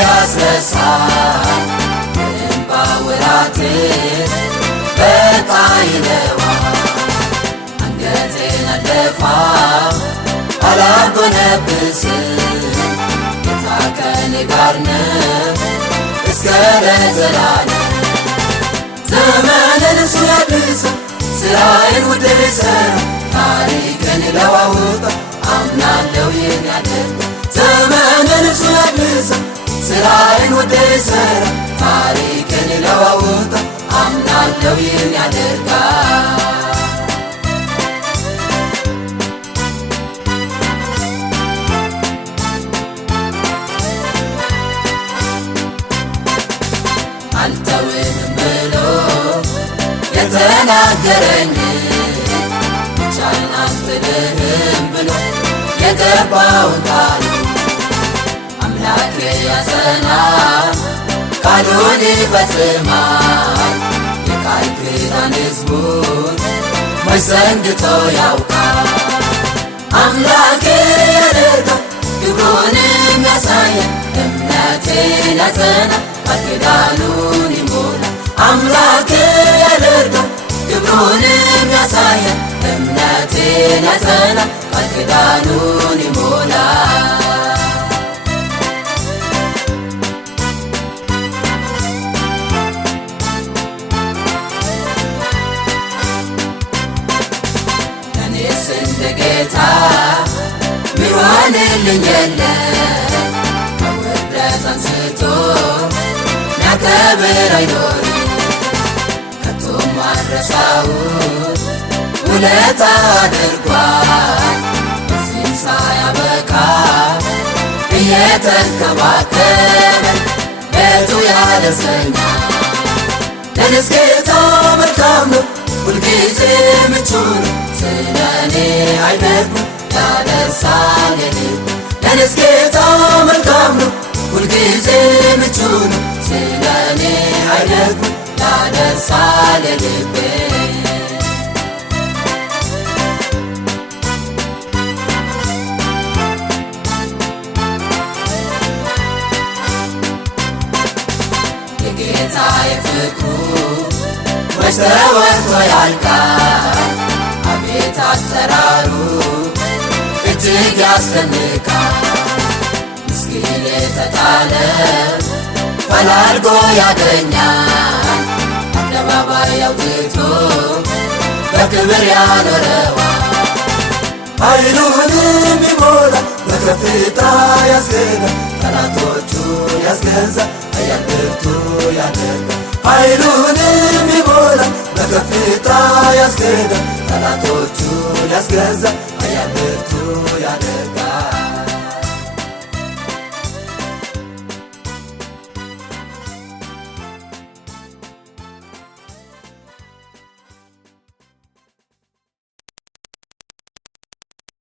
ያስረሳል እንባ ወራት በቃ ይለዋል አንገቴን አልደፋም አላጎነብስም ጌታ ከኔ ጋር ነው እስከ ለዘላለም ዘመንን እሱ ያድሳል ስራዬን ውድ ሊሠራ ታሪክን ይለዋውጣል አምናለሁ ይህን ያደርጋል ዘመንን እሱ ያድሳል ስራዬን ውድ ሊሠራ ታሪክን ይለዋውጣል አምናለሁ ይህን ያደርጋል አልተውህም ብሎ የተናገረኝ ብቻዬን አልጥልህም ብሎ የገባውን ቃል አምላኬ ያጸናል ቃሉን ይፈጽማል የቃል ኪዳን ሕዝቡን መች ዘንግቶ ያውቃል አምላኬ ያደርጋል ግብሩንም ያሳያል እምነቴን ያጸናል ቃል ኪዳኑን ይሞላል አምላኬ ያደርጋል ግብሩንም ያሳያል እምነቴን ያጸናል ቃል ኪዳኑን ይሞላል እኔስ እንደ ጌታ ሚሆንልኝ የለም ከውርደት አንስቶ ሚያከብር አይኖርም ከቶም አልረሳውም ውለታ አድርጓል በዚህም ሳያበቃ እየተንከባከበ ቤቱ ያደርሰኛል ለእኔስ ጌታ መልካም ነው ሁልጊዜ ምቹ ነው ስለ እኔ አይደክምም ያደርሳል የልብ ለእኔስ ጌታ መልካም ነው ሁልጊዜ ምቹ ነው ስለ እኔ አይደክምም ያደርሳል የልቤ የጌታ የፍቅሩ መች ተወርቶ ያልቃል አቤት አጠራሩ እጅግ ያስደንቃል ምስኪን የተጣለ ፈላልጎ ያገኛል አደባባይ አውጥቶ በክብር ያኖረዋል ኃይሉንም ይሞላል በከፍታ ያስገዛል ጠላቶቹን ያስገዛል ኃያል ብርቱ ያደርጋል ኃይሉንም ይሞላል በከፍታ ያስገዛል ጠላቶቹን ያስገዛል ኃያል ብርቱ ያደርጋል